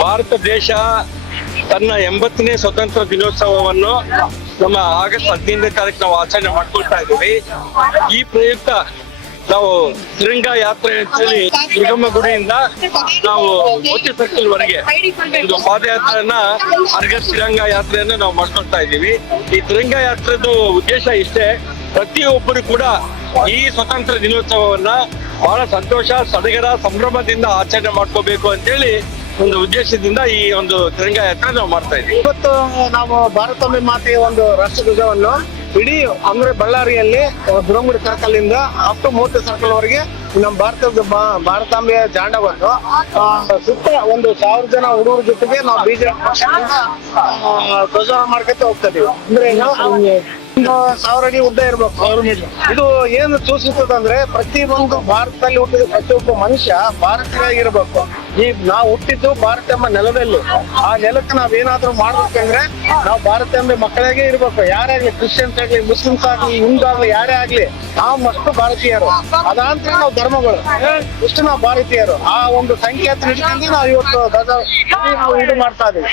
ಭಾರತ ದೇಶ ತನ್ನ 80ನೇ ಸ್ವತಂತ್ರ ದಿನೋತ್ಸವವನ್ನು ನಮ್ಮ ಆಗಸ್ಟ್ 15ನೇ ತಾರೀಕು ನಾವು ಆಚರಣೆ ಮಾಡ್ಕೊಳ್ತಾ ಇದ್ದೀವಿ. ಈ ಪ್ರಯುಕ್ತ ನಾವು ತಿರಂಗ ಯಾತ್ರೆ ಅಂತೇಳಿ ನಿಗಮ ಗುಡಿಯಿಂದ ನಾವು ಮೋತಿ ಸರ್ಕಲ್ ವರೆಗೆ ಇದು ಪಾದಯಾತ್ರೆಯನ್ನ ಅರ್ಗ ತಿರಂಗ ಯಾತ್ರೆಯನ್ನ ನಾವು ಮಾಡ್ಕೊಳ್ತಾ ಇದ್ದೀವಿ. ಈ ತಿರಂಗ ಯಾತ್ರೆದು ಉದ್ದೇಶ ಇಷ್ಟೇ, ಪ್ರತಿಯೊಬ್ಬರು ಕೂಡ ಈ ಸ್ವತಂತ್ರ ದಿನೋತ್ಸವವನ್ನ ಬಹಳ ಸಂತೋಷ, ಸಡಗರ, ಸಂಭ್ರಮದಿಂದ ಆಚರಣೆ ಮಾಡ್ಕೋಬೇಕು ಅಂತೇಳಿ ಒಂದು ಉದ್ದೇಶದಿಂದ ಈ ಒಂದು ತಿರಂಗ ಯಾತ್ರೆ ನಾವು ಮಾಡ್ತಾ ಇದ್ದೀವಿ. ಇವತ್ತು ನಾವು ಭಾರತಾಂಬೆ ಮಾತೆಯ ಒಂದು ರಾಷ್ಟ್ರಧ್ವಜವನ್ನು ಇಡೀ ಅಂದ್ರೆ ಬಳ್ಳಾರಿಯಲ್ಲಿ ಬುಡಂಗುಡಿ ಸರ್ಕಲ್ ಇಂದ ಅಪ್ ಟು ಮೋತಿ ಸರ್ಕಲ್ ವರೆಗೆ ನಮ್ಮ ಭಾರತಾಂಬೆಯ ಜಾಂಡವನ್ನು ಸುತ್ತ ಒಂದು 1000 ಜನ ಹುಡುಗರ ಜೊತೆಗೆ ನಾವು ಬಿಜೆಪಿ ಪಕ್ಷದಿಂದ ಧ್ವಜಾರೋಹಣ ಮಾಡ್ಕೊತ ಹೋಗ್ತಾ ಇದೀವಿ. ಅಂದ್ರೆ 1000 ಅಡಿ ಉದ್ದ ಇರ್ಬೇಕು. ಇದು ಏನು ಸೂಚಿಸ್ತದಂದ್ರೆ ಪ್ರತಿ ಒಂದು ಭಾರತದಲ್ಲಿ ಹುಟ್ಟಿದ ಪ್ರತಿಯೊಬ್ಬ ಮನುಷ್ಯ ಭಾರತೀಯರಾಗಿರ್ಬೇಕು. ನಾವು ಹುಟ್ಟಿದ್ದು ಭಾರತ ಎಂಬ ನೆಲದಲ್ಲಿ, ಆ ನೆಲಕ್ಕೆ ನಾವೇನಾದ್ರೂ ಮಾಡ್ಬೇಕಂದ್ರೆ ನಾವು ಭಾರತ ಎಂಬ ಮಕ್ಕಳಿಗೆ ಇರ್ಬೇಕು. ಯಾರೇ ಆಗ್ಲಿ, ಕ್ರಿಶ್ಚಿಯನ್ಸ್ ಆಗ್ಲಿ, ಮುಸ್ಲಿಮ್ಸ್ ಆಗ್ಲಿ, ಹಿಂದೂ ಆಗ್ಲಿ, ಯಾರೇ ಆಗ್ಲಿ, ನಾವು ಅಷ್ಟು ಭಾರತೀಯರು. ಅದಾಂತರ ನಾವು ಧರ್ಮಗಳು ಇಷ್ಟು ನಾವು ಭಾರತೀಯರು. ಆ ಒಂದು ಸಂಖ್ಯಾತ ಹಿಡ್ಕೊಂಡು ನಾವು ಇವತ್ತು ನಾವು ಇದು ಮಾಡ್ತಾ ಇದೀವಿ.